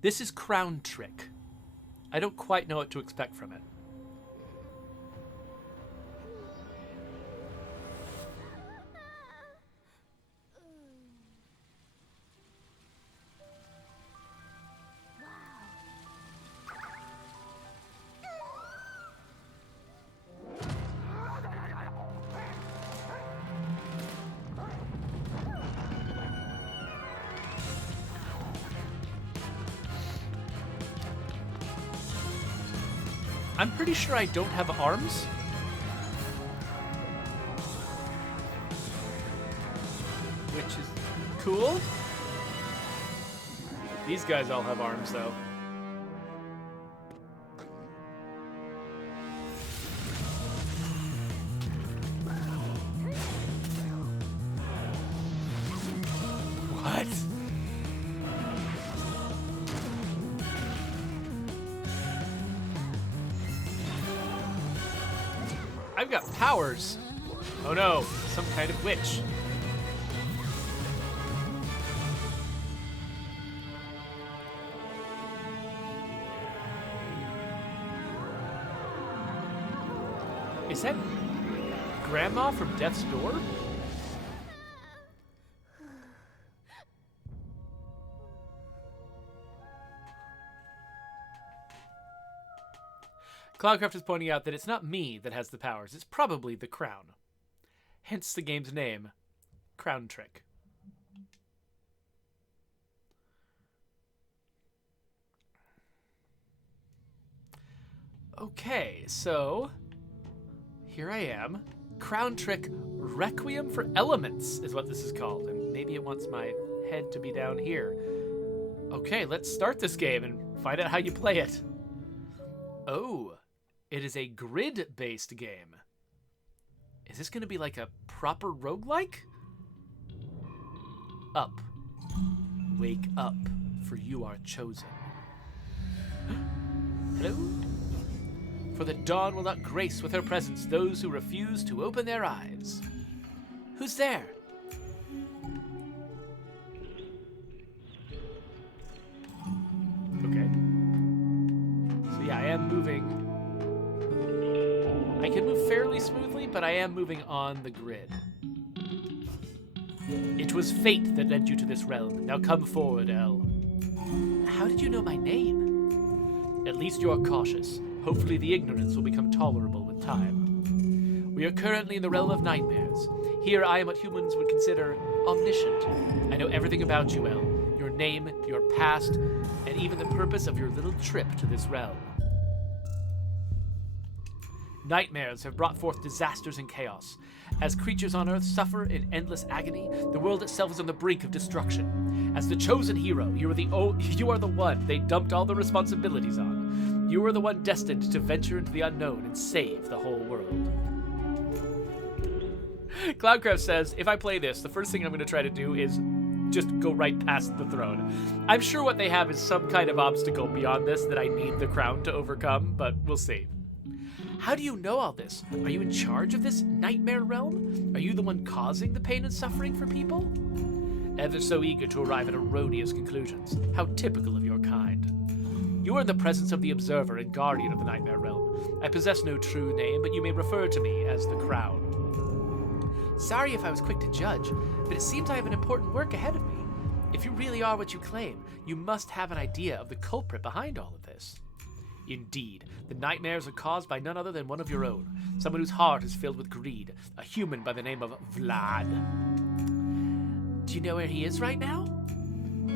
This is Crown Trick. I don't quite know what to expect from it. I'm pretty sure I don't have arms. Which is cool. These guys all have arms, though. What? I've got powers. Oh no, some kind of witch. Is that Grandma from Death's Door? Cloudcraft is pointing out that it's not me that has the powers, it's probably the crown. Hence the game's name, Crown Trick. Okay, so here I am. Crown Trick Requiem for Elements is what this is called, and maybe it wants my head to be down here. Okay, let's start this game and find out how you play it. Oh. It is a grid-based game. Is this going to be like a proper roguelike? Up. Wake up, for you are chosen. Hello? For the dawn will not grace with her presence those who refuse to open their eyes. Who's there? Okay. So yeah, I am moving. I can move fairly smoothly, but I am moving on the grid. It was fate that led you to this realm. Now come forward, Elle. How did you know my name? At least you are cautious. Hopefully the ignorance will become tolerable with time. We are currently in the realm of nightmares. Here I am what humans would consider omniscient. I know everything about you, Elle. Your name, your past, and even the purpose of your little trip to this realm. Nightmares have brought forth disasters and chaos. As creatures on Earth suffer in endless agony, the world itself is on the brink of destruction. As the chosen hero, you are the one they dumped all the responsibilities on. You are the one destined to venture into the unknown and save the whole world. Cloudcraft says, if I play this, the first thing I'm going to try to do is just go right past the throne. I'm sure what they have is some kind of obstacle beyond this that I need the crown to overcome, but we'll see. How do you know all this? Are you in charge of this nightmare realm? Are you the one causing the pain and suffering for people? Ever so eager to arrive at erroneous conclusions. How typical of your kind. You are in the presence of the observer and guardian of the nightmare realm. I possess no true name, but you may refer to me as the Crown. Sorry if I was quick to judge, but it seems I have an important work ahead of me. If you really are what you claim, you must have an idea of the culprit behind all of this. Indeed, the nightmares are caused by none other than one of your own, someone whose heart is filled with greed, a human by the name of Vlad. Do you know where he is right now?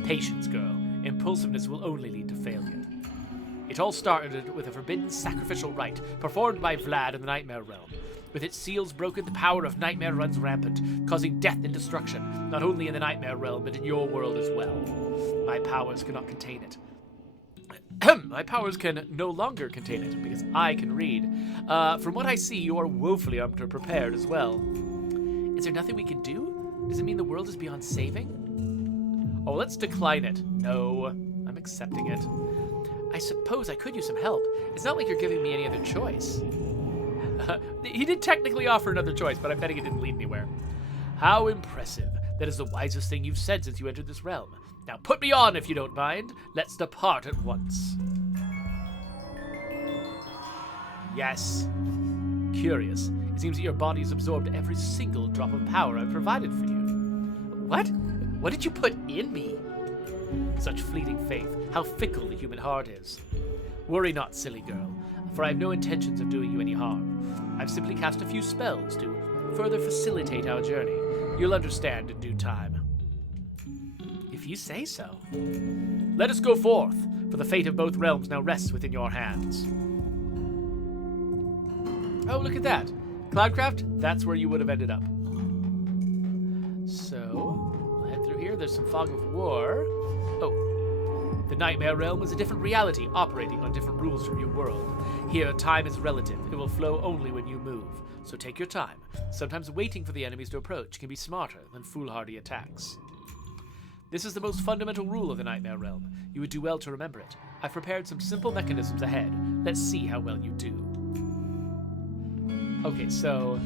Patience, girl. Impulsiveness will only lead to failure. It all started with a forbidden sacrificial rite performed by Vlad in the Nightmare Realm. With its seals broken, the power of Nightmare runs rampant, causing death and destruction, not only in the Nightmare Realm, but in your world as well. My powers cannot contain it. My powers can no longer contain it, because I can read. From what I see, you are woefully underprepared as well. Is there nothing we can do? Does it mean the world is beyond saving? Oh, let's decline it. No, I'm accepting it. I suppose I could use some help. It's not like you're giving me any other choice. He did technically offer another choice, but I'm betting it didn't lead anywhere. How impressive. That is the wisest thing you've said since you entered this realm. Now put me on if you don't mind. Let's depart at once. Yes. Curious. It seems that your body has absorbed every single drop of power I've provided for you. What? What did you put in me? Such fleeting faith. How fickle the human heart is. Worry not, silly girl, for I have no intentions of doing you any harm. I've simply cast a few spells to further facilitate our journey. You'll understand in due time. If you say so. Let us go forth, for the fate of both realms now rests within your hands. Oh, look at that. Cloudcraft, that's where you would have ended up. So, we'll head through here. There's some fog of war. Oh, the Nightmare Realm is a different reality, operating on different rules from your world. Here, time is relative. It will flow only when you move. So take your time. Sometimes waiting for the enemies to approach can be smarter than foolhardy attacks. This is the most fundamental rule of the Nightmare Realm. You would do well to remember it. I've prepared some simple mechanisms ahead. Let's see how well you do. Okay, so...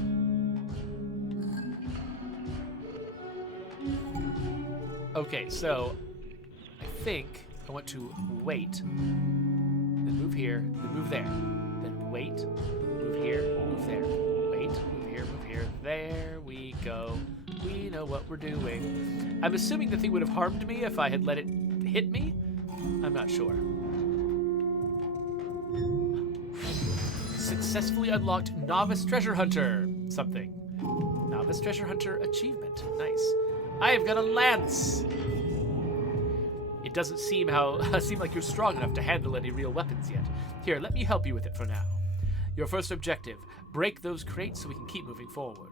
I think I want to wait, then move here, then move there, then wait, move here, move there, wait, move here, move here. There we go. We know what we're doing. I'm assuming the thing would have harmed me if I had let it hit me. I'm not sure. Successfully unlocked Novice Treasure Hunter something. Novice Treasure Hunter achievement. Nice. I've got a lance. It doesn't seem like you're strong enough to handle any real weapons yet. Here, let me help you with it for now. Your first objective, break those crates so we can keep moving forward.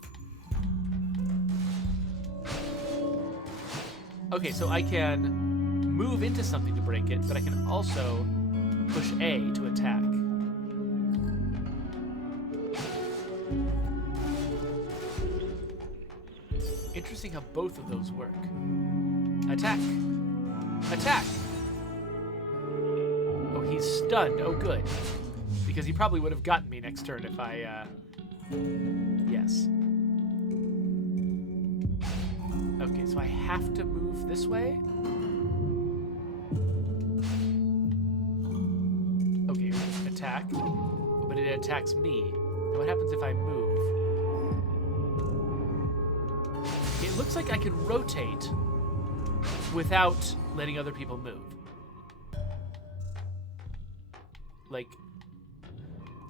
Okay, so I can move into something to break it, but I can also push A to attack. Interesting how both of those work. Attack! Attack! Oh, he's stunned. Oh, good. Because he probably would have gotten me next turn if I, Yes. Okay, so I have to move this way? Okay, attack. But it attacks me. And what happens if I move? It looks like I can rotate without letting other people move. Like,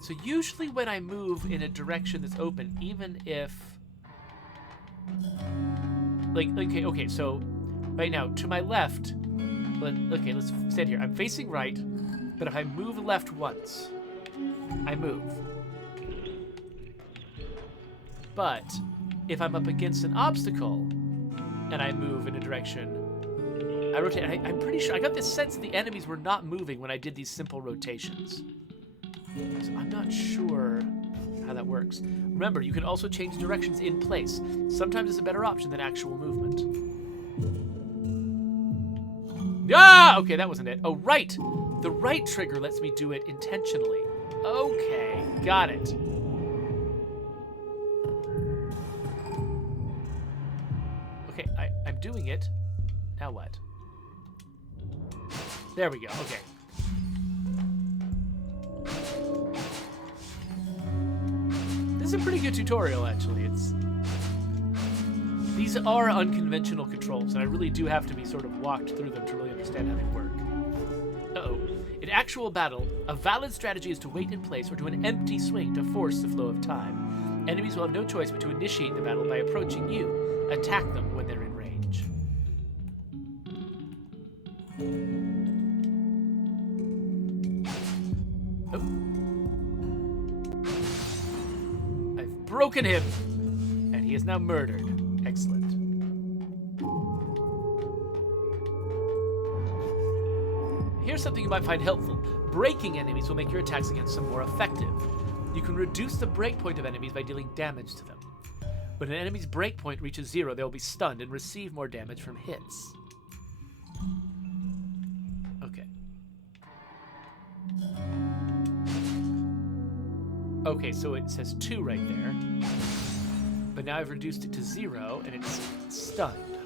so usually when I move in a direction that's open, even if, like, okay, so right now to my left, okay, let's stand here. I'm facing right, but if I move left once, I move. But if I'm up against an obstacle and I move in a direction, I rotate. I'm pretty sure I got this sense that the enemies were not moving when I did these simple rotations. So I'm not sure how that works. Remember, you can also change directions in place. Sometimes it's a better option than actual movement. Ah! Okay, that wasn't it. Oh, right! The right trigger lets me do it intentionally. Okay, got it. Okay, I'm doing it. Now what? There we go, okay. This is a pretty good tutorial, actually. These are unconventional controls, and I really do have to be sort of walked through them to really understand how they work. Uh-oh. In actual battle, a valid strategy is to wait in place or do an empty swing to force the flow of time. Enemies will have no choice but to initiate the battle by approaching you. Attack them when they're in range. Oh. I've broken him, and he is now murdered. Excellent. Here's something you might find helpful. Breaking enemies will make your attacks against them more effective. You can reduce the breakpoint of enemies by dealing damage to them. When an enemy's breakpoint reaches 0, they will be stunned and receive more damage from hits. Okay. Okay, so it says 2 right there. But now I've reduced it to 0, and it's stunned.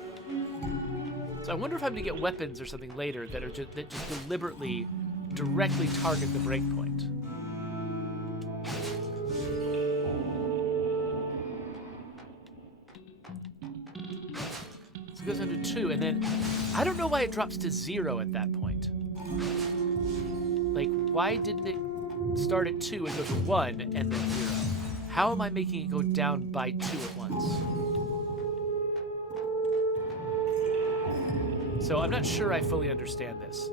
So I wonder if I'm going to get weapons or something later that are just deliberately, directly target the breakpoint. So it goes down to 2, and then I don't know why it drops to 0 at that point. Like, why didn't it start at 2 and go to 1 and then 0? How am I making it go down by 2 at once? So I'm not sure I fully understand this.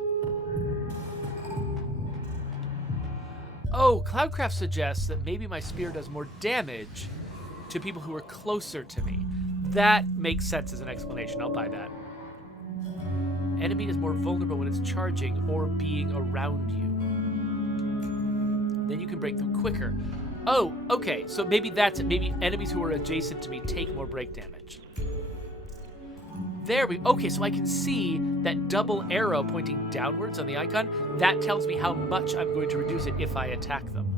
Oh, Cloudcraft suggests that maybe my spear does more damage to people who are closer to me. That makes sense as an explanation. I'll buy that. Enemy is more vulnerable when it's charging or being around you. Then you can break them quicker. Oh, okay. So maybe that's it. Maybe enemies who are adjacent to me take more break damage. There we... Okay, so I can see that double arrow pointing downwards on the icon. That tells me how much I'm going to reduce it if I attack them.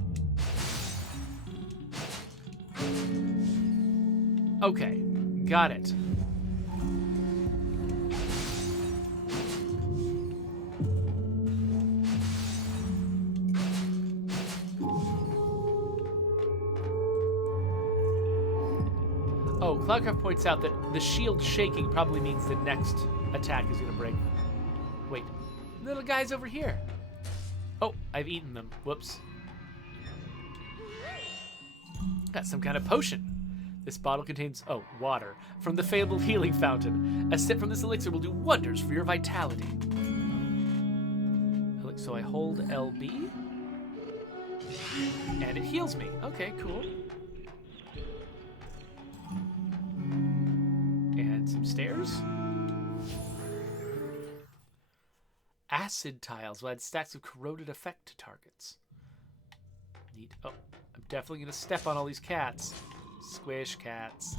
Okay, got it. Oh, Cloudcraft points out that the shield shaking probably means the next attack is going to break them. Wait, little guy's over here. Oh, I've eaten them. Whoops. Got some kind of potion. This bottle contains, water from the fabled healing fountain. A sip from this elixir will do wonders for your vitality. So I hold LB, and it heals me. Okay, cool. And some stairs. Acid tiles will add stacks of corroded effect to targets. Neat. Oh, I'm definitely going to step on all these cats. Squish cats.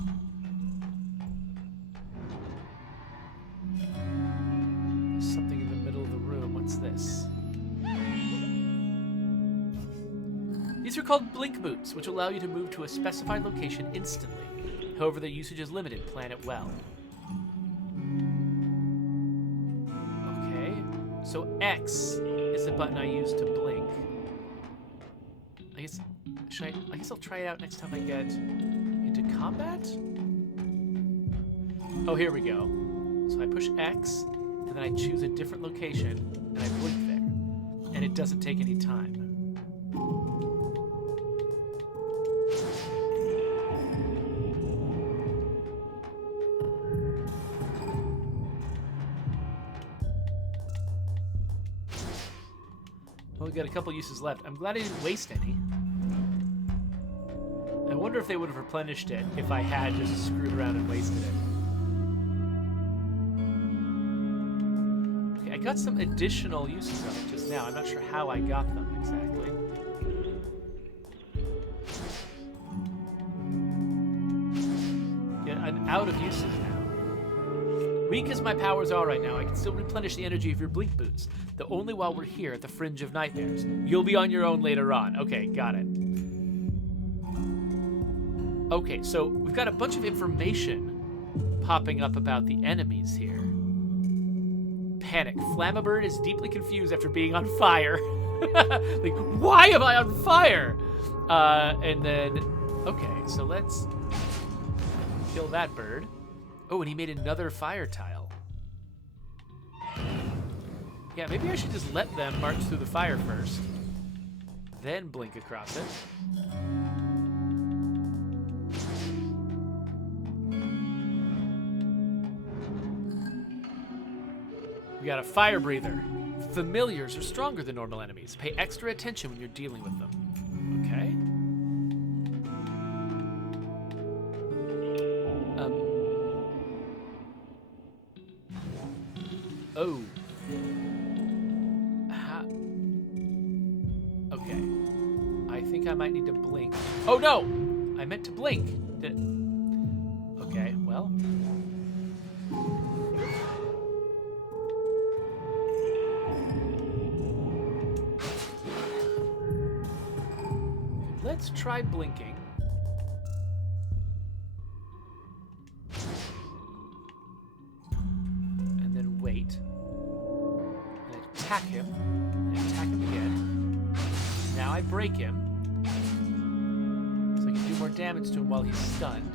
There's something in the middle of the room. What's this? These are called blink boots, which allow you to move to a specified location instantly. However, their usage is limited. Plan it well. Okay, so X is the button I use to blink. I guess I'll try it out next time I get into combat. Oh, here we go. So I push X, and then I choose a different location, and I blink there, and it doesn't take any time. Only got a couple uses left. I'm glad I didn't waste any. I wonder if they would have replenished it if I had just screwed around and wasted it. Okay, I got some additional uses of it just now. I'm not sure how I got them exactly. Yeah, I'm out of uses now. Weak as my powers are right now, I can still replenish the energy of your blink boots, though only while we're here at the Fringe of Nightmares. You'll be on your own later on. Okay, got it. Okay, so we've got a bunch of information popping up about the enemies here. Panic. Flammabird is deeply confused after being on fire. Like, why am I on fire? And then, okay, so let's kill that bird. Oh, and he made another fire tile. Yeah, maybe I should just let them march through the fire first, then blink across it. We got a fire breather. Familiars are stronger than normal enemies. Pay extra attention when you're dealing with them. Okay. Oh. Okay. I think I might need to blink. Oh, no! I meant to blink. Okay, well. Let's try blinking. And then attack him. And attack him again. Now I break him. So I can do more damage to him while he's stunned.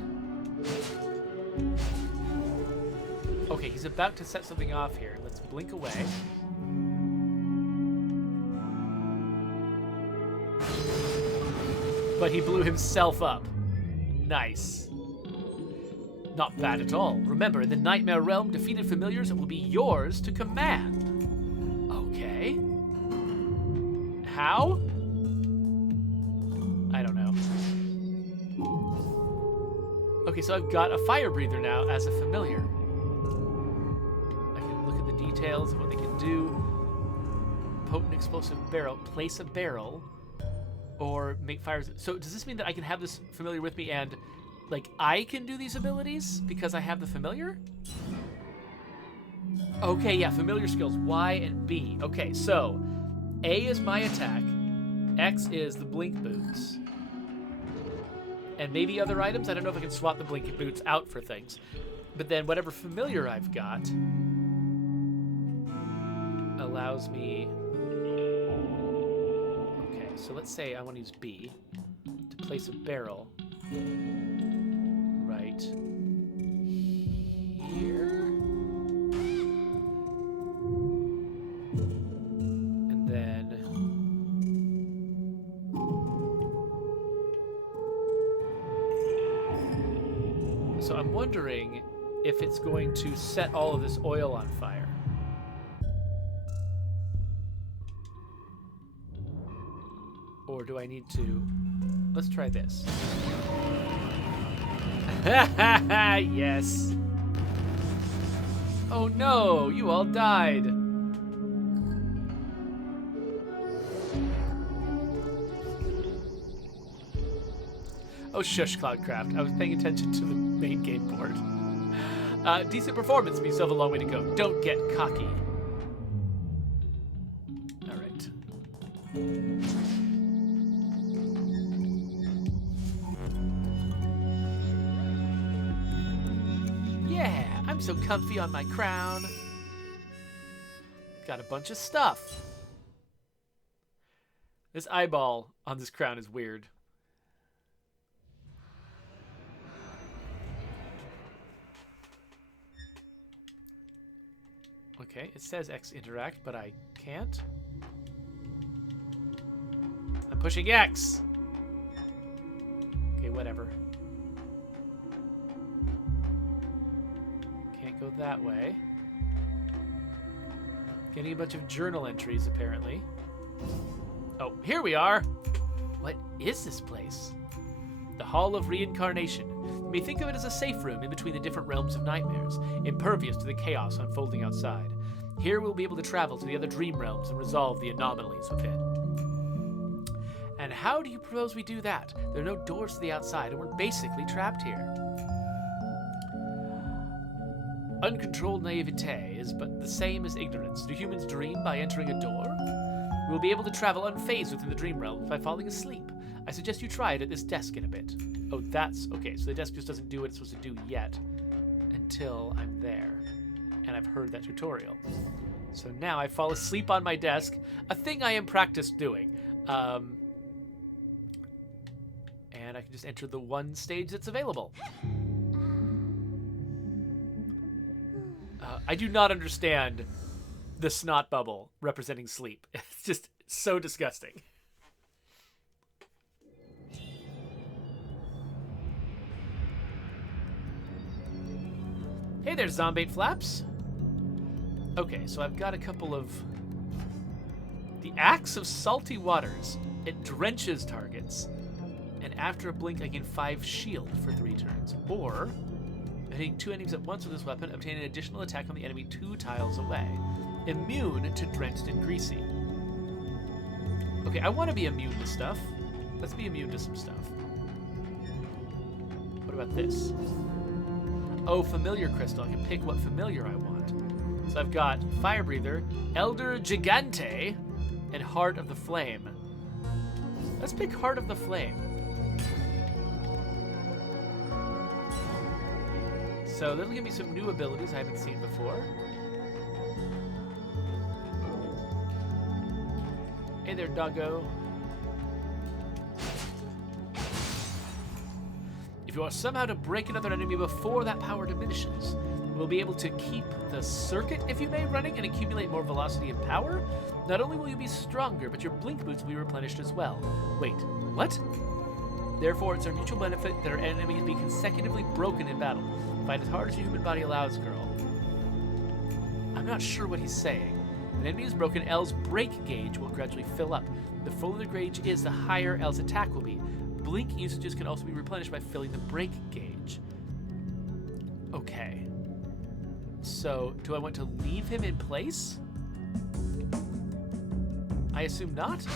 Okay, he's about to set something off here. Let's blink away. But he blew himself up. Nice. Not bad at all. Remember, in the Nightmare Realm, defeated familiars will be yours to command. Okay. How? I don't know. Okay, so I've got a fire breather now as a familiar. I can look at the details of what they can do. Potent explosive barrel. Place a barrel. Or make fires. So does this mean that I can have this familiar with me and, like, I can do these abilities because I have the familiar? Okay, yeah, familiar skills, Y and B. Okay, so A is my attack, X is the blink boots, and maybe other items. I don't know if I can swap the blink boots out for things. But then whatever familiar I've got allows me... Okay, so let's say I want to use B to place a barrel right here. And then... So I'm wondering if it's going to set all of this oil on fire. Or do I need to... Let's try this. Yes. Oh no, you all died. Oh shush, Cloudcraft. I was paying attention to the main game board. Decent performance, but you still have a long way to go. Don't get cocky. All right. Yeah, I'm so comfy on my crown. Got a bunch of stuff. This eyeball on this crown is weird. Okay, it says X interact, but I can't. I'm pushing X. Okay, whatever. Can't go that way. Getting a bunch of journal entries, apparently. Oh, here we are. What is this place? The Hall of Reincarnation. You may think of it as a safe room in between the different realms of nightmares, impervious to the chaos unfolding outside. Here we'll be able to travel to the other dream realms and resolve the anomalies within. And how do you propose we do that? There are no doors to the outside, and we're basically trapped here. Uncontrolled naivete is but the same as ignorance. Do humans dream by entering a door? We'll be able to travel unfazed within the dream realms by falling asleep. I suggest you try it at this desk in a bit. Oh, that's... Okay, so the desk just doesn't do what it's supposed to do yet until I'm there. And I've heard that tutorial. So now I fall asleep on my desk, a thing I am practiced doing. And I can just enter the one stage that's available. I do not understand the snot bubble representing sleep. It's just so disgusting. Hey there, Zombate Flaps. Okay, so I've got a couple of... The Axe of Salty Waters. It drenches targets. And after a blink, I gain 5 shield for 3 turns. Or, hitting 2 enemies at once with this weapon, obtain an additional attack on the enemy 2 tiles away. Immune to drenched and greasy. Okay, I want to be immune to stuff. Let's be immune to some stuff. What about this? Oh, familiar crystal. I can pick what familiar I want. So I've got Fire Breather, Elder Gigante, and Heart of the Flame. Let's pick Heart of the Flame. So that'll give me some new abilities I haven't seen before. Hey there, doggo. If you are somehow to break another enemy before that power diminishes, we'll be able to keep the circuit, if you may, running and accumulate more velocity and power. Not only will you be stronger, but your blink boots will be replenished as well. Wait, what? Therefore, it's our mutual benefit that our enemies be consecutively broken in battle. Fight as hard as your human body allows, girl. I'm not sure what he's saying. When an enemy is broken, L's break gauge will gradually fill up. The fuller the gauge is, the higher L's attack will be. Blink usages can also be replenished by filling the break gauge. Okay. So, do I want to leave him in place? I assume not? So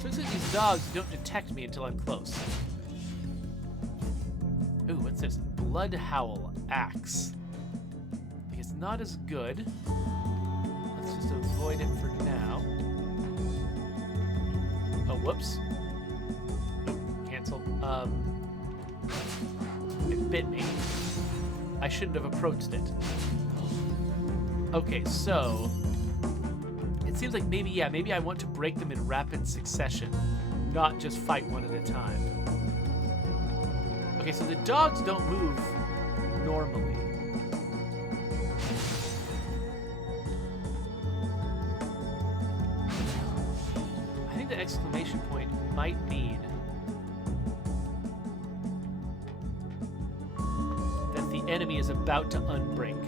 it looks like these dogs don't detect me until I'm close. Ooh, what's this? Blood Howl Axe. I think it's not as good. Let's just avoid it for now. Oh, whoops. Cancel. It bit me. I shouldn't have approached it. Okay, so it seems like maybe I want to break them in rapid succession, not just fight one at a time. Okay, so the dogs don't move normally. I think the exclamation point might mean that the enemy is about to unbrink.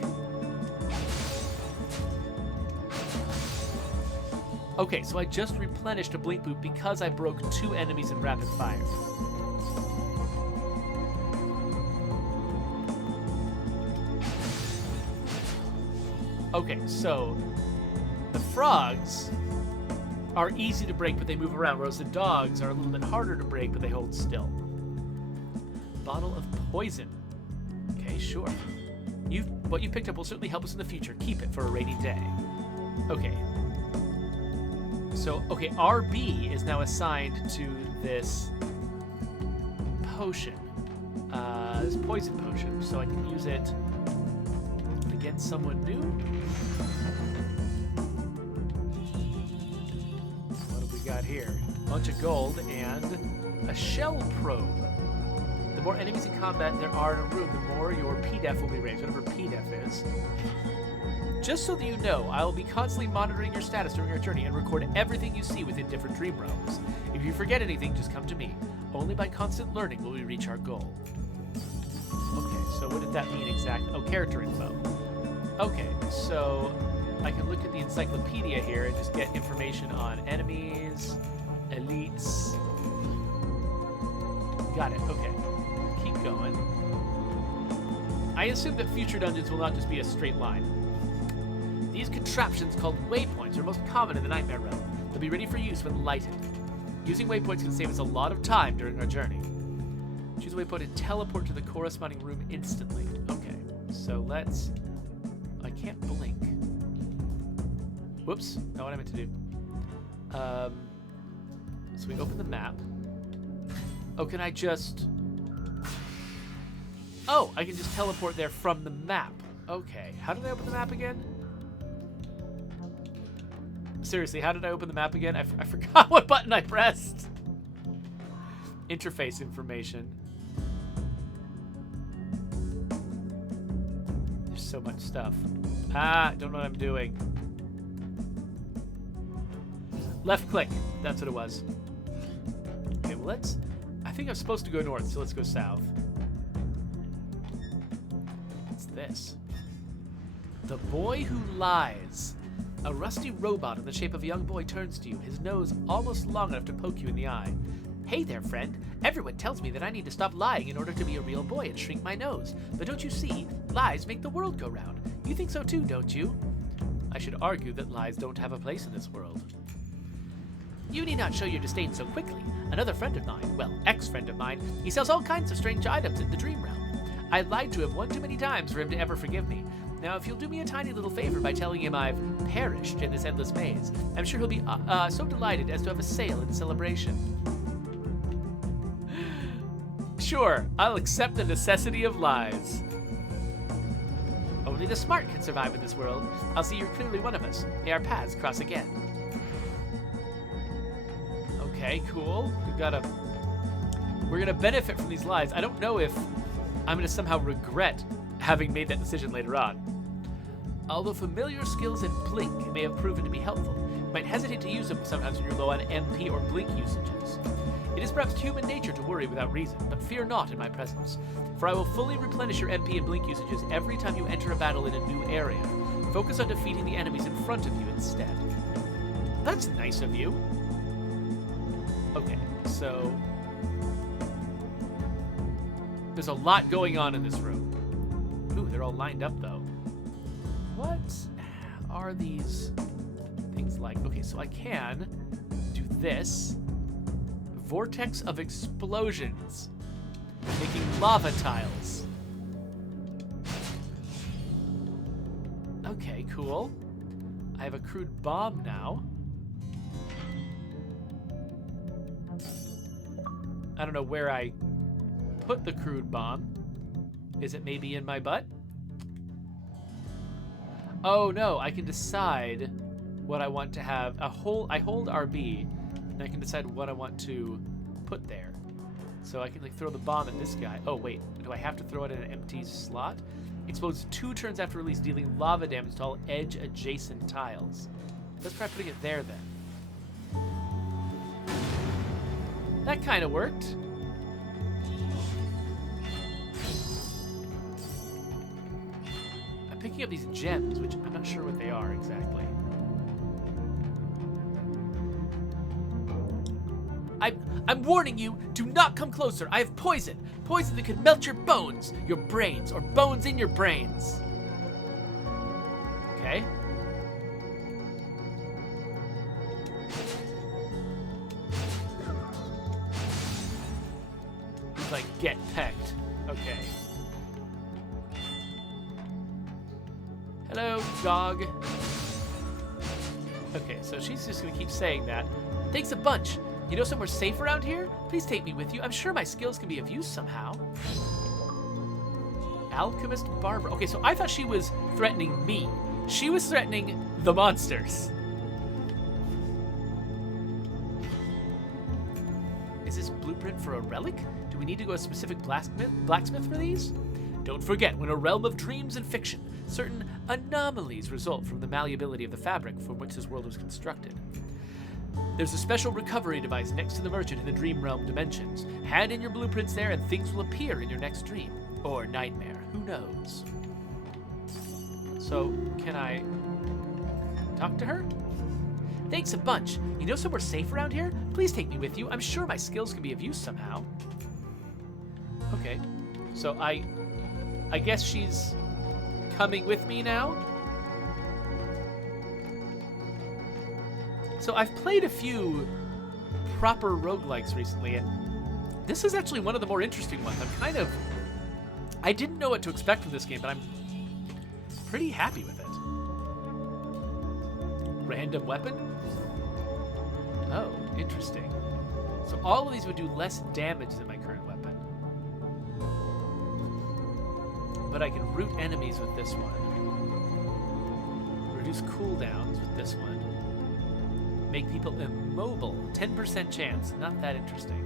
Okay, so I just replenished a blink boot because I broke 2 enemies in rapid fire. Okay, so the frogs are easy to break, but they move around, whereas the dogs are a little bit harder to break, but they hold still. Bottle of poison. Okay, sure. What you picked up will certainly help us in the future. Keep it for a rainy day. Okay. So, okay, RB is now assigned to this potion. This poison potion, so I can use it against someone new. What have we got here? A bunch of gold and a shell probe. The more enemies in combat there are in a room, the more your PDEF will be raised, whatever PDEF is. Just so that you know, I will be constantly monitoring your status during your journey and record everything you see within different dream realms. If you forget anything, just come to me. Only by constant learning will we reach our goal. Okay, so what did that mean exactly? Oh, character info. Okay, so I can look at the encyclopedia here and just get information on enemies, elites. Got it, okay. Keep going. I assume that future dungeons will not just be a straight line. These contraptions called waypoints are most common in the Nightmare Realm. They'll be ready for use when lighted. Using waypoints can save us a lot of time during our journey. Choose a waypoint and teleport to the corresponding room instantly. Okay, so let's... I can't blink. Whoops, not what I meant to do. So we open the map. Oh, can I just... Oh, I can just teleport there from the map. Okay, how did I open the map again? Seriously, how did I open the map again? I forgot what button I pressed. Interface information. There's so much stuff. Ah, don't know what I'm doing. Left click. That's what it was. Okay, well let's... I think I'm supposed to go north, so let's go south. What's this? The Boy Who Lies. A rusty robot in the shape of a young boy turns to you, his nose almost long enough to poke you in the eye. Hey there, friend. Everyone tells me that I need to stop lying in order to be a real boy and shrink my nose. But don't you see? Lies make the world go round. You think so too, don't you? I should argue that lies don't have a place in this world. You need not show your disdain so quickly. Another friend of mine, well, ex-friend of mine, he sells all kinds of strange items in the dream realm. I lied to him one too many times for him to ever forgive me. Now, if you'll do me a tiny little favor by telling him I've perished in this endless maze, I'm sure he'll be so delighted as to have a sale in celebration. Sure, I'll accept the necessity of lies. Oh Only the smart can survive in this world. I'll see you're clearly one of us. May our paths cross again. Okay, cool. We're gonna benefit from these lives. I don't know if I'm gonna somehow regret having made that decision later on. Although familiar skills in Blink may have proven to be helpful, you might hesitate to use them sometimes when you're low on MP or Blink usages. It is perhaps human nature to worry without reason, but fear not in my presence, for I will fully replenish your MP and Blink usages every time you enter a battle in a new area. Focus on defeating the enemies in front of you instead. That's nice of you. Okay, so there's a lot going on in this room. Ooh, they're all lined up though. What are these things like? Okay, so I can do this. Vortex of explosions. Making lava tiles. Okay, cool. I have a crude bomb now. I don't know where I put the crude bomb. Is it maybe in my butt? Oh no, I can decide what I want to have. I hold RB, and I can decide what I want to put there. So I can like throw the bomb at this guy. Oh wait, do I have to throw it in an empty slot? Explodes 2 turns after release, dealing lava damage to all edge adjacent tiles. Let's try putting it there then. That kind of worked. I'm picking up these gems, which I'm not sure what they are exactly. I'm warning you, do not come closer. I have poison. Poison that could melt your bones, your brains, or bones in your brains. Okay. He's like, get pecked. Okay. Hello, dog. Okay, so she's just gonna keep saying that. Thanks a bunch. You know somewhere safe around here? Please take me with you. I'm sure my skills can be of use somehow. Alchemist Barbara. Okay, so I thought she was threatening me. She was threatening the monsters. Is this blueprint for a relic? Do we need to go to a specific blacksmith for these? Don't forget, when a realm of dreams and fiction, certain anomalies result from the malleability of the fabric from which this world was constructed. There's a special recovery device next to the merchant in the dream realm dimensions. Hand in your blueprints there and things will appear in your next dream. Or nightmare, who knows? So, can I talk to her? Thanks a bunch. You know somewhere safe around here? Please take me with you. I'm sure my skills can be of use somehow. Okay, so I guess she's coming with me now? So I've played a few proper roguelikes recently, and this is actually one of the more interesting ones. I didn't know what to expect from this game, but I'm pretty happy with it. Random weapon? Oh, interesting. So all of these would do less damage than my current weapon. But I can root enemies with this one. Reduce cooldowns with this one. Make people immobile. 10% chance. Not that interesting.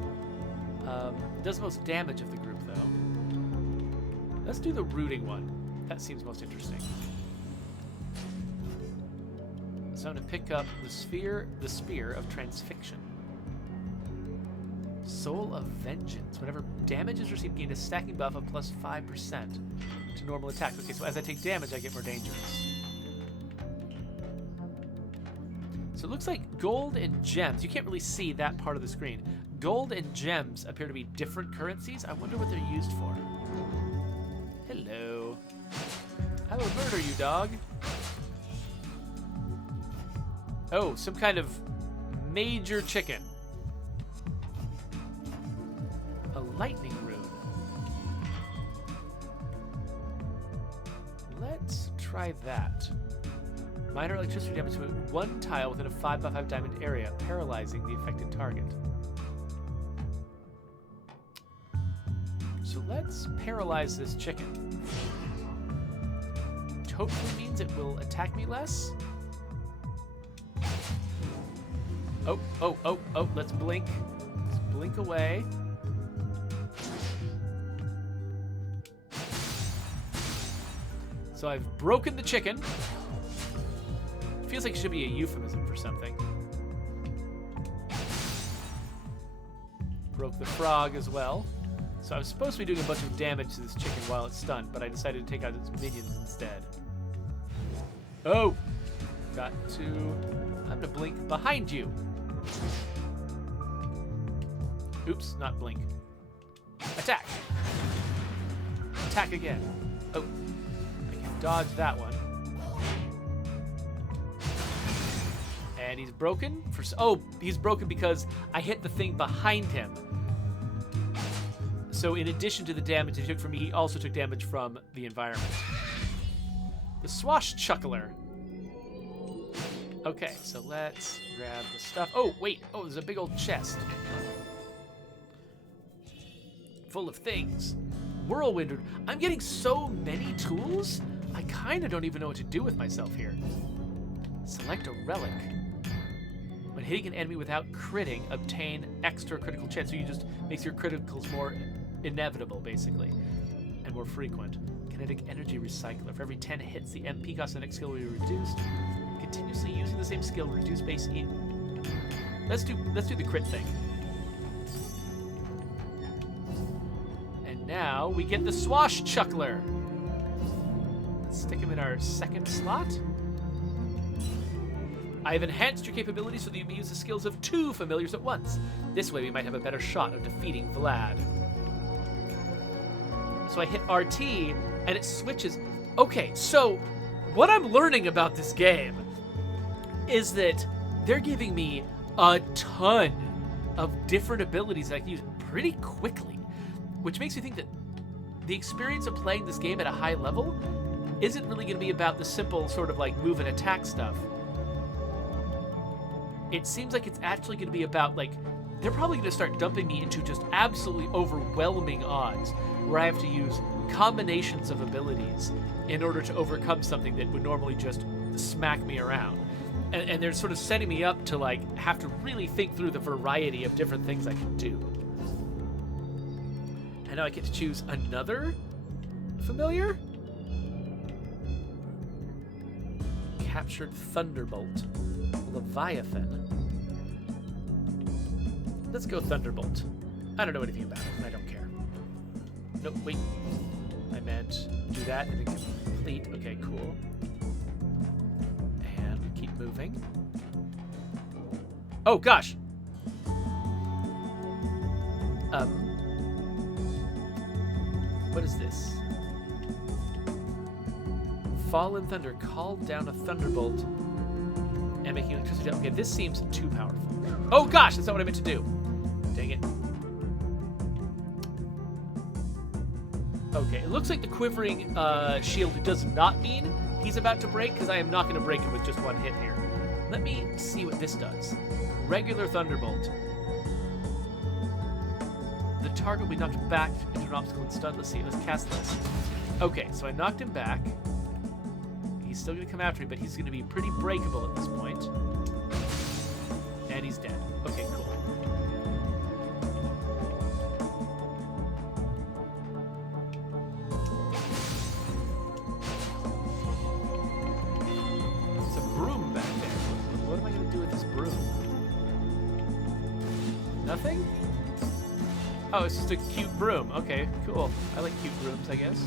Does most damage of the group, though. Let's do the rooting one. That seems most interesting. So I'm going to pick up the Spear of Transfixion. Soul of Vengeance. Whenever damage is received, gain a stacking buff of plus 5% to normal attacks. Okay, so as I take damage, I get more dangerous. So it looks like gold and gems. You can't really see that part of the screen. Gold and gems appear to be different currencies. I wonder what they're used for. Hello. I will murder you, dog. Oh, some kind of major chicken. A lightning rune. Let's try that. Minor electricity damage to one tile within a 5x5 diamond area, paralyzing the affected target. So let's paralyze this chicken. which hopefully means it will attack me less. Oh, oh, oh, oh, let's blink. Let's blink away. So I've broken the chicken. Feels like it should be a euphemism for something. Broke the frog as well. So I was supposed to be doing a bunch of damage to this chicken while it's stunned, but I decided to take out its minions instead. Oh! Got to... I'm gonna blink behind you. Oops, not blink. Attack! Attack again. Oh. I can dodge that one. And he's broken for... Oh, he's broken because I hit the thing behind him. So in addition to the damage he took from me, he also took damage from the environment. The Swashchuckler. Okay, so let's grab the stuff. Oh, wait. Oh, there's a big old chest. Full of things. Whirlwind. I'm getting so many tools, I kind of don't even know what to do with myself here. Select a relic. When hitting an enemy without critting, obtain extra critical chance. So you just makes your criticals more inevitable, basically, and more frequent. Kinetic energy recycler. For every 10 hits, the MP cost of the next skill will be reduced. Continuously using the same skill, reduce base in. Let's do the crit thing. And now we get the Swashchuckler. Let's stick him in our second slot. I have enhanced your capabilities so that you may use the skills of 2 familiars at once. This way we might have a better shot of defeating Vlad. So I hit RT, and it switches. Okay, so what I'm learning about this game is that they're giving me a ton of different abilities that I can use pretty quickly, which makes me think that the experience of playing this game at a high level isn't really going to be about the simple sort of like move and attack stuff. It seems like it's actually going to be about, like, they're probably going to start dumping me into just absolutely overwhelming odds where I have to use combinations of abilities in order to overcome something that would normally just smack me around. And they're sort of setting me up to, like, have to really think through the variety of different things I can do. And now I get to choose another familiar? Captured Thunderbolt. Leviathan. Let's go Thunderbolt. I don't know anything about it, and I don't care. Nope, wait. I meant do that and then complete. Okay, cool. And keep moving. Oh, gosh! What is this? Fallen Thunder. Called down a Thunderbolt and making electricity. Okay, this seems too powerful. Oh gosh, that's not what I meant to do. Dang it. Okay, it looks like the quivering shield does not mean he's about to break, because I am not going to break him with just one hit here. Let me see what this does. Regular Thunderbolt. The target will be knocked back into an obstacle and stunned. Let's see, let's cast this. Okay, so I knocked him back. He's still going to come after me, but he's going to be pretty breakable at this point. And he's dead. Okay, cool. There's a broom back there. What am I going to do with this broom? Nothing? Oh, it's just a cute broom. Okay, cool. I like cute brooms, I guess.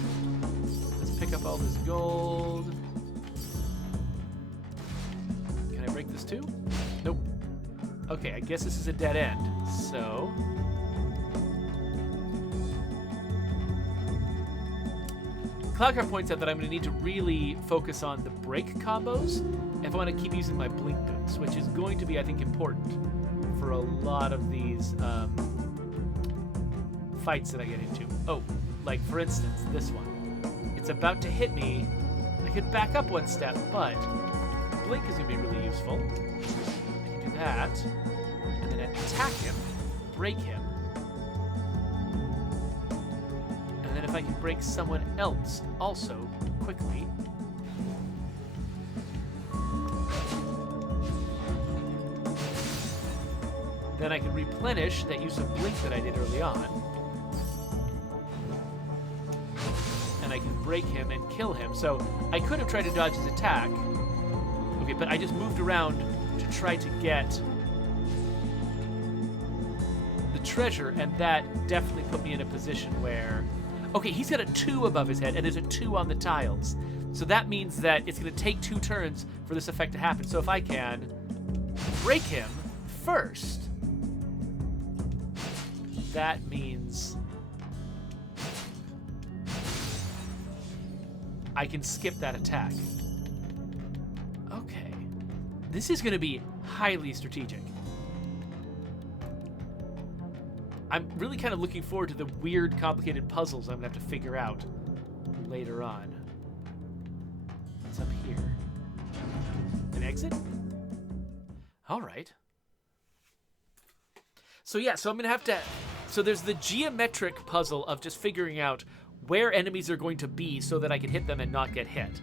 Let's pick up all this gold. Break this too? Nope. Okay, I guess this is a dead end. So Cloudcraft points out that I'm going to need to really focus on the break combos if I want to keep using my blink boots, which is going to be, I think, important for a lot of these fights that I get into. Oh, like for instance, this one. It's about to hit me. I could back up one step, but blink is going to be really useful. I can do that, and then attack him, break him, and then if I can break someone else also quickly, Then I can replenish that use of blink that I did early on. And I can break him and kill him. So I could have tried to dodge his attack. Okay, but I just moved around to try to get the treasure, and that definitely put me in a position where... Okay, he's got a 2 above his head, and there's a 2 on the tiles. So that means that it's going to take 2 turns for this effect to happen. So if I can break him first, that means I can skip that attack. Okay. This is going to be highly strategic. I'm really kind of looking forward to the weird, complicated puzzles I'm going to have to figure out later on. What's up here? An exit? All right. So yeah, so I'm going to have to... So there's the geometric puzzle of just figuring out where enemies are going to be so that I can hit them and not get hit.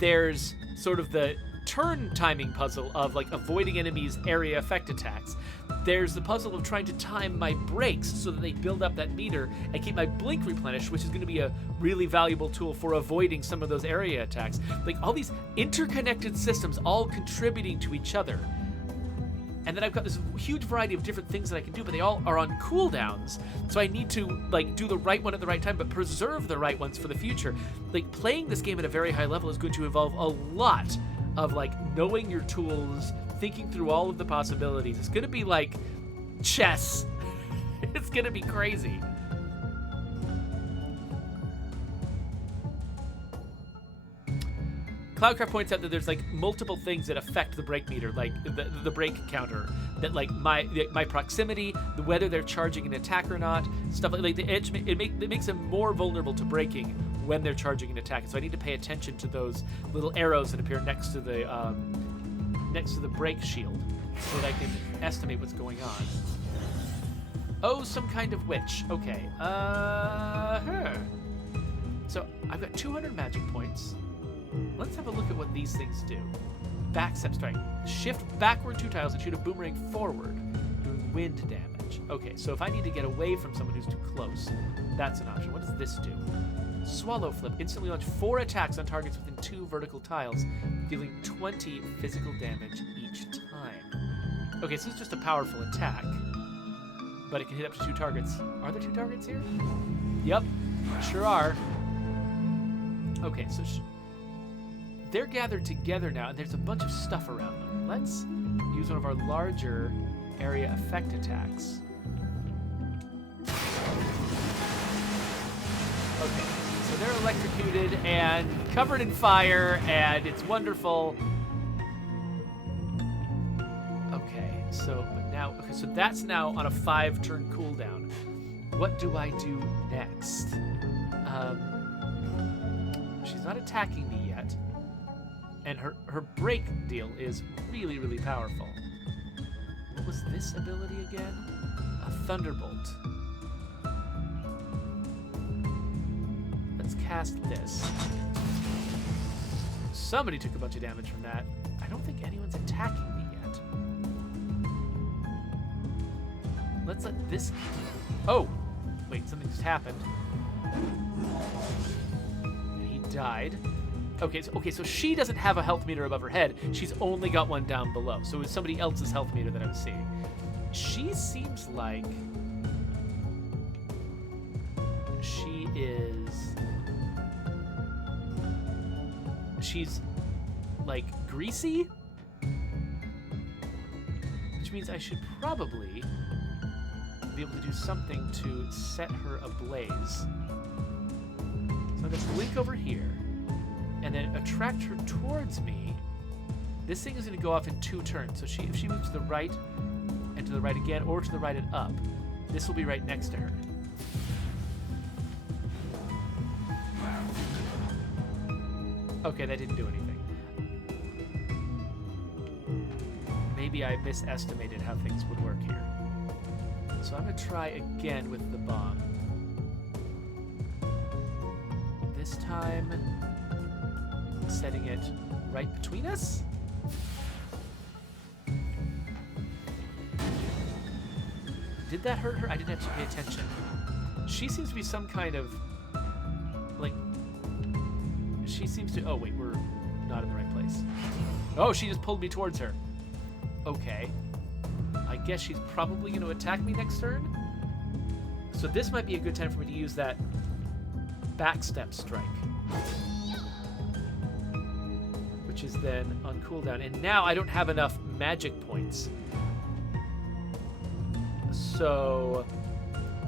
There's sort of the turn timing puzzle of like avoiding enemies' area effect attacks. There's the puzzle of trying to time my brakes so that they build up that meter and keep my blink replenished, which is going to be a really valuable tool for avoiding some of those area attacks. Like all these interconnected systems all contributing to each other. And then I've got this huge variety of different things that I can do, but they all are on cooldowns. So I need to like do the right one at the right time, but preserve the right ones for the future. Like playing this game at a very high level is going to involve a lot of like knowing your tools, thinking through all of the possibilities. It's going to be like chess. It's going to be crazy. Cloudcraft points out that there's like multiple things that affect the brake meter, like the brake counter, that like my proximity, whether they're charging an attack or not, stuff like the edge. It makes them more vulnerable to braking when they're charging an attack. So I need to pay attention to those little arrows that appear next to the brake shield, so that I can estimate what's going on. Oh, some kind of witch. Okay. So I've got 200 magic points. Let's have a look at what these things do. Backstep strike. Shift backward 2 tiles and shoot a boomerang forward, doing wind damage. Okay, so if I need to get away from someone who's too close, that's an option. What does this do? Swallow flip. Instantly launch 4 attacks on targets within 2 vertical tiles, dealing 20 physical damage each time. Okay, so it's just a powerful attack, but it can hit up to 2 targets. Are there 2 targets here? Yep, sure are. Okay, so... they're gathered together now, and there's a bunch of stuff around them. Let's use one of our larger area effect attacks. Okay, so they're electrocuted and covered in fire, and it's wonderful. Okay, so so that's now on a 5-turn cooldown. What do I do next? She's not attacking me yet. And her break deal is really, really powerful. What was this ability again? A Thunderbolt. Let's cast this. Somebody took a bunch of damage from that. I don't think anyone's attacking me yet. Let's let this... Oh! Wait, something just happened. And he died. Okay, so she doesn't have a health meter above her head. She's only got one down below. So it was somebody else's health meter that I was seeing. She seems like she is... she's, like, greasy? Which means I should probably be able to do something to set her ablaze. So I'm going to blink over here. And then attract her towards me. This thing is going to go off in 2 turns. So if she moves to the right and to the right again, or to the right and up, this will be right next to her. Okay, that didn't do anything. Maybe I misestimated how things would work here. So I'm going to try again with the bomb. This time... setting it right between us. Did that hurt her? I didn't actually pay attention. She seems to be some kind of, like, she seems to, oh wait, we're not in the right place. Oh, she just pulled me towards her. Okay. I guess she's probably going to attack me next turn. So this might be a good time for me to use that backstep strike, which is then on cooldown. And now I don't have enough magic points. So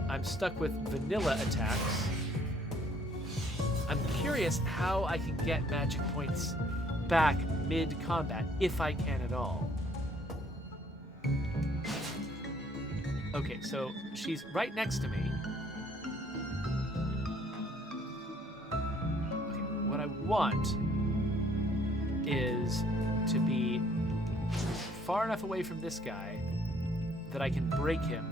I'm stuck with vanilla attacks. I'm curious how I can get magic points back mid-combat, if I can at all. Okay, so she's right next to me. Okay, what I want is to be far enough away from this guy that I can break him.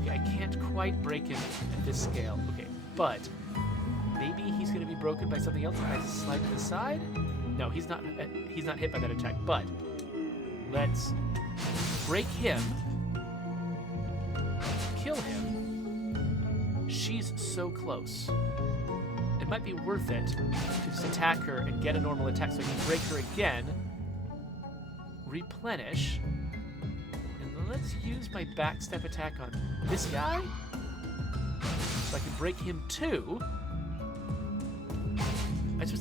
Okay, I can't quite break him at this scale. Okay, but maybe he's going to be broken by something else if I slide to the side? No, he's not hit by that attack, but let's break him, kill him. She's so close. It might be worth it to just attack her and get a normal attack so I can break her again, replenish, and then let's use my backstep attack on this guy so I can break him too.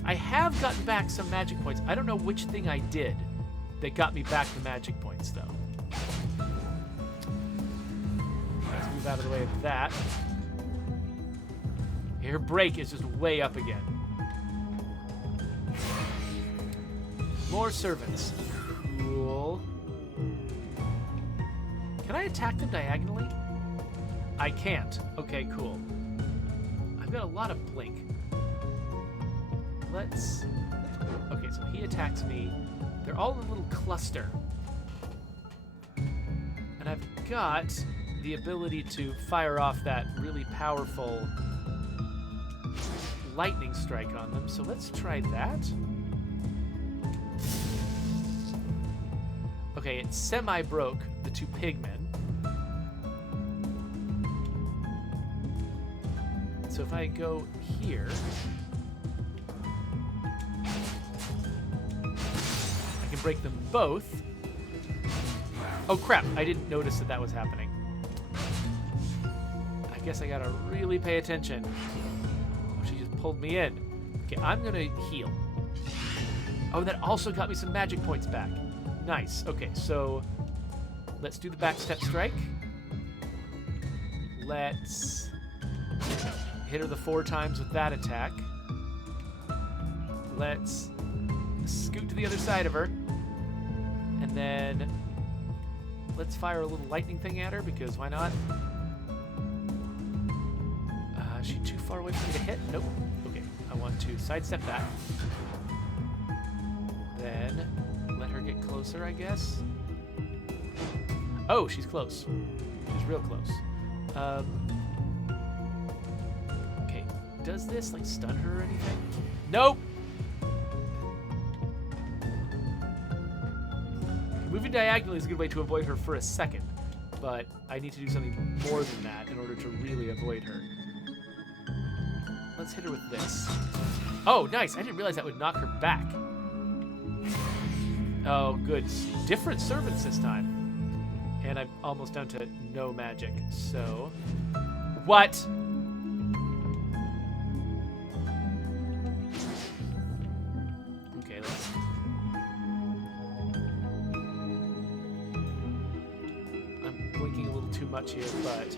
I have gotten back some magic points. I don't know which thing I did that got me back the magic points, though. Let's move out of the way of that. Her break is just way up again. More servants. Cool. Can I attack them diagonally? I can't. Okay, cool. I've got a lot of blink. Okay, so he attacks me. They're all in a little cluster. And I've got the ability to fire off that really powerful lightning strike on them, so let's try that. Okay, it semi-broke the two pigmen. So if I go here, I can break them both. Oh crap, I didn't notice that was happening. I guess I gotta really pay attention. Oh, she just pulled me in. Okay, I'm gonna heal. Oh, that also got me some magic points back. Nice. Okay, so let's do the backstep strike. Let's hit her the 4 times with that attack. Let's scoot to the other side of her. And then let's fire a little lightning thing at her, because why not? Is she too far away for me to hit? Nope. Okay, I want to sidestep that. Then let her get closer, I guess. Oh, she's close. She's real close. Okay, does this like stun her or anything? Nope. Moving diagonally is a good way to avoid her for a second, but I need to do something more than that in order to really avoid her. Let's hit her with this. Oh, nice. I didn't realize that would knock her back. Oh, good. Different servants this time. And I'm almost down to no magic, so... What? Okay, let's... I'm blinking a little too much here, but...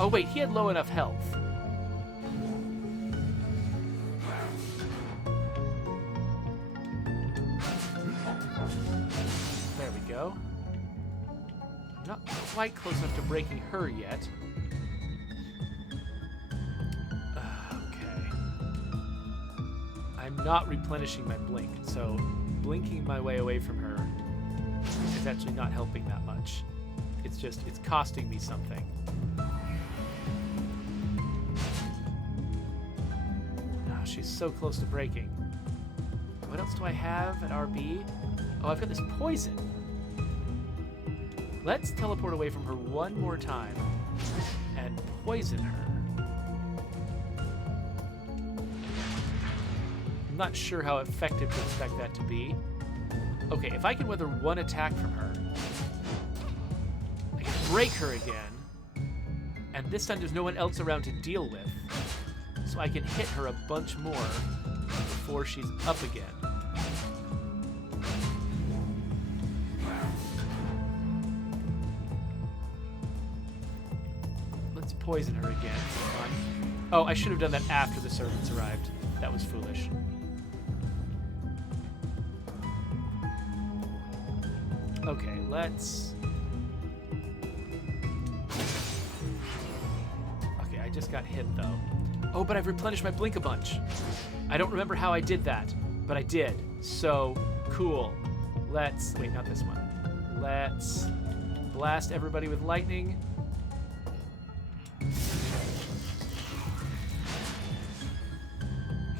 Oh, wait, he had low enough health. There we go. I'm not quite close enough to breaking her yet. Okay. I'm not replenishing my blink, so blinking my way away from her is actually not helping that much. It's just, it's costing me something. She's so close to breaking. What else do I have at RB? Oh, I've got this poison. Let's teleport away from her one more time and poison her. I'm not sure how effective to expect that to be. Okay, if I can weather one attack from her, I can break her again, and this time there's no one else around to deal with, so I can hit her a bunch more before she's up again. Let's poison her again. Come on. Oh, I should have done that after the servants arrived. That was foolish. Okay, let's... Okay, I just got hit, though. Oh, but I've replenished my blink a bunch. I don't remember how I did that, but I did. So, cool. Let's... Wait, not this one. Let's blast everybody with lightning.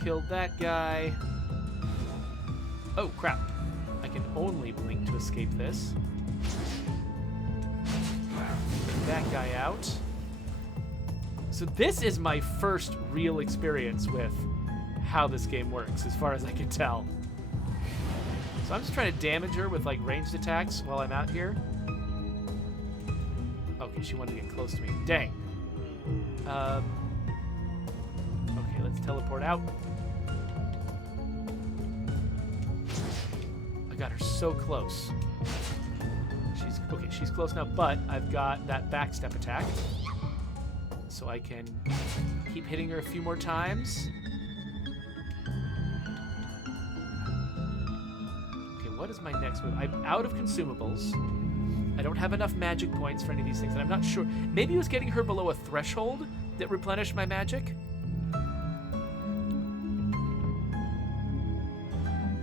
Killed that guy. Oh, crap. I can only blink to escape this. Take that guy out. So this is my first real experience with how this game works, as far as I can tell. So I'm just trying to damage her with, like, ranged attacks while I'm out here. Okay, she wanted to get close to me. Dang. Okay, let's teleport out. I got her so close. She's close now, but I've got that backstep attack. So I can keep hitting her a few more times. Okay, what is my next move? I'm out of consumables. I don't have enough magic points for any of these things, and I'm not sure. Maybe it was getting her below a threshold that replenished my magic?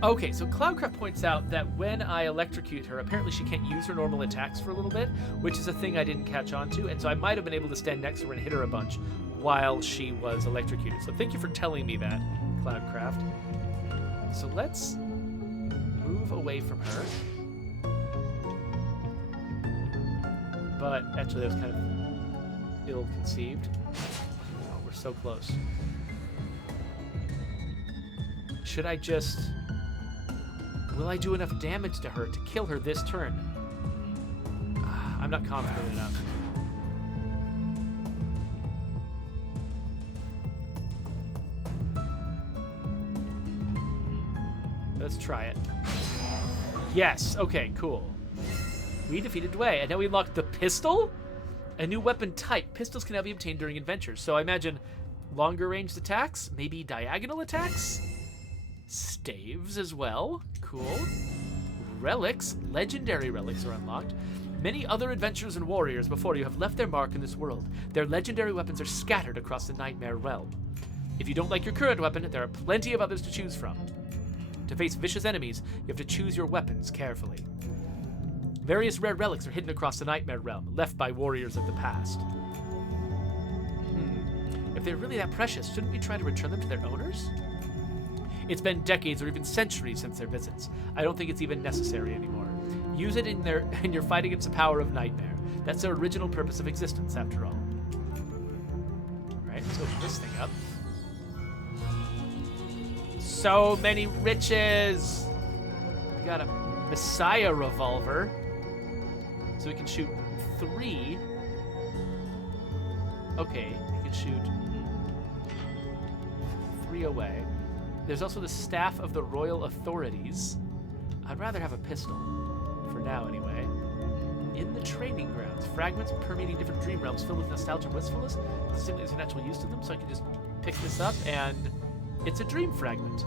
Okay, so Cloudcraft points out that when I electrocute her, apparently she can't use her normal attacks for a little bit, which is a thing I didn't catch on to, and so I might have been able to stand next to her and hit her a bunch while she was electrocuted. So thank you for telling me that, Cloudcraft. So let's move away from her. But actually that was kind of ill-conceived. Oh, we're so close. Should I just... Will I do enough damage to her to kill her this turn? I'm not confident enough. Let's try it. Yes, okay, cool. We defeated Dway, and now we unlocked the pistol? A new weapon type. Pistols can now be obtained during adventures. So I imagine longer ranged attacks, maybe diagonal attacks? Staves as well. Cool. Relics. Legendary relics are unlocked. Many other adventurers and warriors before you have left their mark in this world. Their legendary weapons are scattered across the Nightmare Realm. If you don't like your current weapon, there are plenty of others to choose from. To face vicious enemies, you have to choose your weapons carefully. Various rare relics are hidden across the Nightmare Realm, left by warriors of the past. If they're really that precious, shouldn't we try to return them to their owners? It's been decades or even centuries since their visits. I don't think it's even necessary anymore. Use it in your fight against the power of Nightmare. That's their original purpose of existence, after all. Alright, let's open this thing up. So many riches! We got a Messiah revolver. So we can shoot 3. Okay, we can shoot 3 away. There's also the Staff of the Royal Authorities. I'd rather have a pistol. For now, anyway. In the training grounds, fragments permeating different dream realms filled with nostalgia and wistfulness. This simply is a natural use to them, so I can just pick this up, and it's a dream fragment.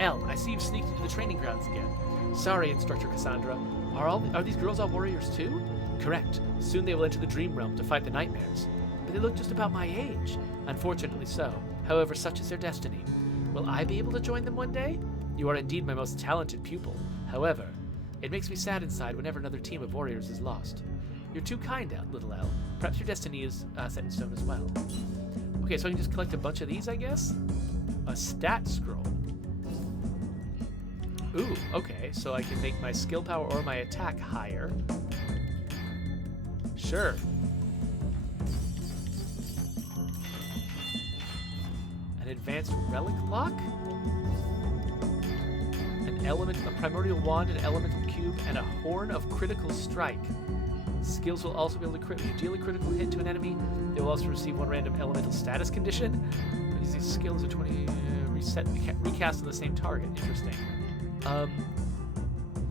Elle, I see you've sneaked into the training grounds again. Sorry, Instructor Cassandra. Are these girls all warriors too? Correct. Soon they will enter the dream realm to fight the nightmares. But they look just about my age. Unfortunately so. However, such is their destiny. Will I be able to join them one day? You are indeed my most talented pupil. However, it makes me sad inside whenever another team of warriors is lost. You're too kind, little Elle. Perhaps your destiny is set in stone as well. Okay, so I can just collect a bunch of these, I guess? A stat scroll. Ooh, okay, so I can make my skill power or my attack higher. Sure. An advanced relic lock? An element, a primordial wand, an elemental cube, and a horn of critical strike. Skills will also be able to crit. When you deal a critical hit to an enemy, they will also receive one random elemental status condition. Because these skills are 20 recast on the same target. Interesting.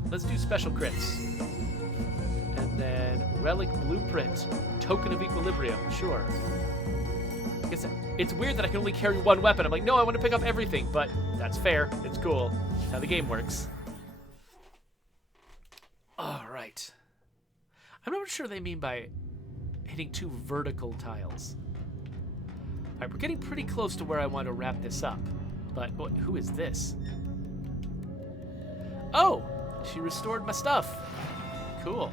Let's do special crits. And then relic blueprint, token of equilibrium. Sure. I guess it's weird that I can only carry one weapon. I'm like, no, I want to pick up everything, but that's fair. It's cool. That's how the game works. All right. I'm not sure what they mean by hitting 2 vertical tiles. All right, we're getting pretty close to where I want to wrap this up. But who is this? Oh, she restored my stuff. Cool.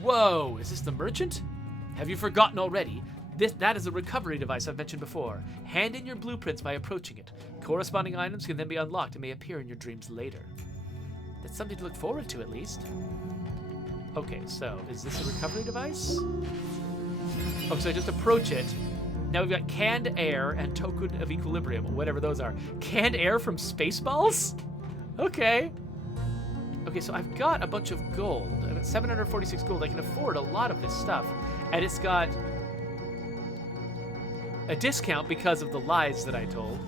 Whoa, is this the merchant? Have you forgotten already? That is a recovery device I've mentioned before. Hand in your blueprints by approaching it. Corresponding items can then be unlocked and may appear in your dreams later. That's something to look forward to, at least. Okay, so is this a recovery device? Oh, so I just approach it. Now we've got canned air and token of equilibrium, whatever those are. Canned air from Spaceballs? Okay. Okay, so I've got a bunch of gold. I've got 746 gold. I can afford a lot of this stuff. And it's got a discount because of the lies that I told.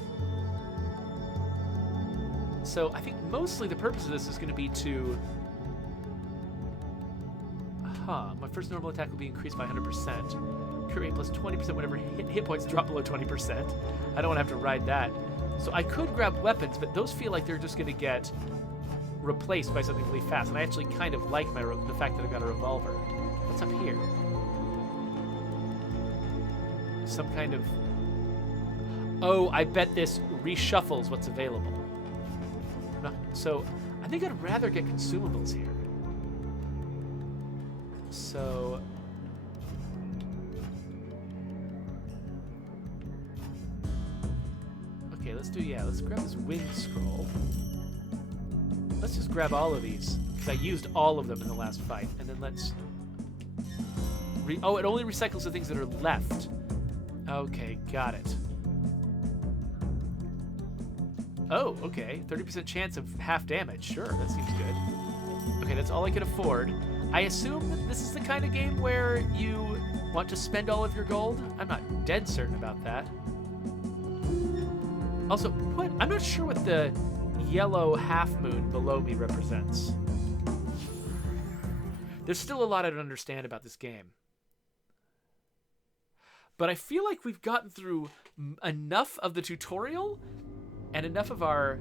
So I think mostly the purpose of this is going to be to... my first normal attack will be increased by 100%. Crit rate plus 20% whenever hit points drop below 20%. I don't want to have to ride that. So I could grab weapons, but those feel like they're just going to get replaced by something really fast. And I actually kind of like the fact that I've got a revolver. What's up here? Some kind of... Oh, I bet this reshuffles what's available. No, so I think I'd rather get consumables here. So... Okay, let's grab this wind scroll. Let's just grab all of these, because I used all of them in the last fight. And then let's... Oh, it only recycles the things that are left. Okay, got it. Oh, okay. 30% chance of half damage. Sure, that seems good. Okay, that's all I can afford. I assume that this is the kind of game where you want to spend all of your gold. I'm not dead certain about that. Also, I'm not sure what the yellow half moon below me represents. There's still a lot I don't understand about this game. But I feel like we've gotten through enough of the tutorial and enough of our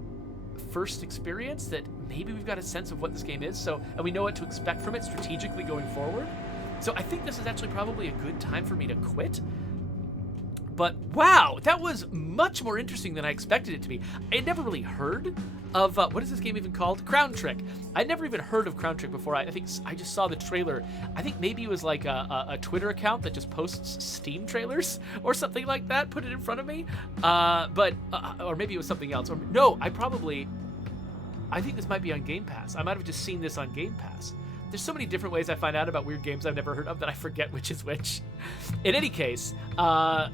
first experience that maybe we've got a sense of what this game is, and we know what to expect from it strategically going forward. So I think this is actually probably a good time for me to quit. But wow, that was much more interesting than I expected it to be. I had never really heard of, what is this game even called? Crown Trick. I'd never even heard of Crown Trick before. I think I just saw the trailer. I think maybe it was like a Twitter account that just posts Steam trailers or something like that, put it in front of me. Or maybe it was something else. Or no, I think this might be on Game Pass. I might have just seen this on Game Pass. There's so many different ways I find out about weird games I've never heard of that I forget which is which. In any case, I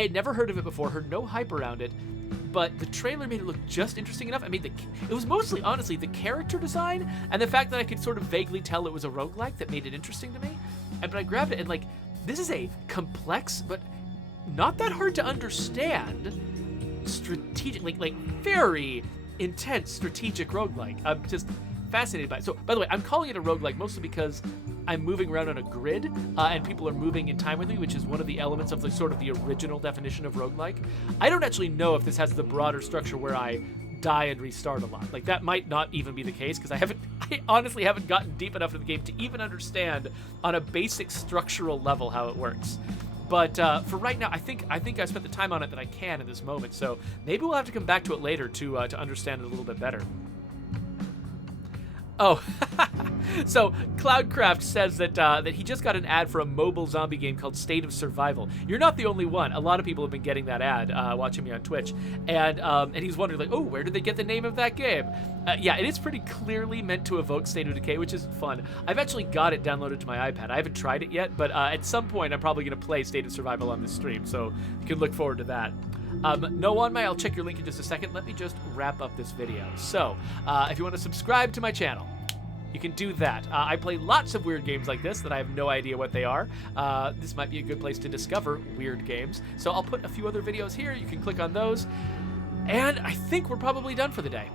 had never heard of it before, heard no hype around it, but the trailer made it look just interesting enough. I mean, it was mostly, honestly, the character design and the fact that I could sort of vaguely tell it was a roguelike that made it interesting to me. But I grabbed it, and like, this is a complex, but not that hard to understand, strategic, like very intense strategic roguelike. I'm just fascinated by it. So, by the way, I'm calling it a roguelike mostly because I'm moving around on a grid, and people are moving in time with me, which is one of the elements of the sort of the original definition of roguelike. I don't actually know if this has the broader structure where I die and restart a lot. Like, that might not even be the case, because I honestly haven't gotten deep enough into the game to even understand on a basic structural level how it works. But for right now, I think I spent the time on it that I can in this moment, so maybe we'll have to come back to it later to understand it a little bit better. Oh, so Cloudcraft says that that he just got an ad for a mobile zombie game called State of Survival. You're not the only one. A lot of people have been getting that ad watching me on Twitch, and he's wondering like, oh, where did they get the name of that game? Yeah, it is pretty clearly meant to evoke State of Decay, which is fun. I've actually got it downloaded to my iPad. I haven't tried it yet, but at some point I'm probably going to play State of Survival on this stream, so you can look forward to that. No on my, I'll check your link in just a second. Let me just wrap up this video. So, if you want to subscribe to my channel, you can do that. I play lots of weird games like this that I have no idea what they are. This might be a good place to discover weird games. So I'll put a few other videos here. You can click on those. And I think we're probably done for the day.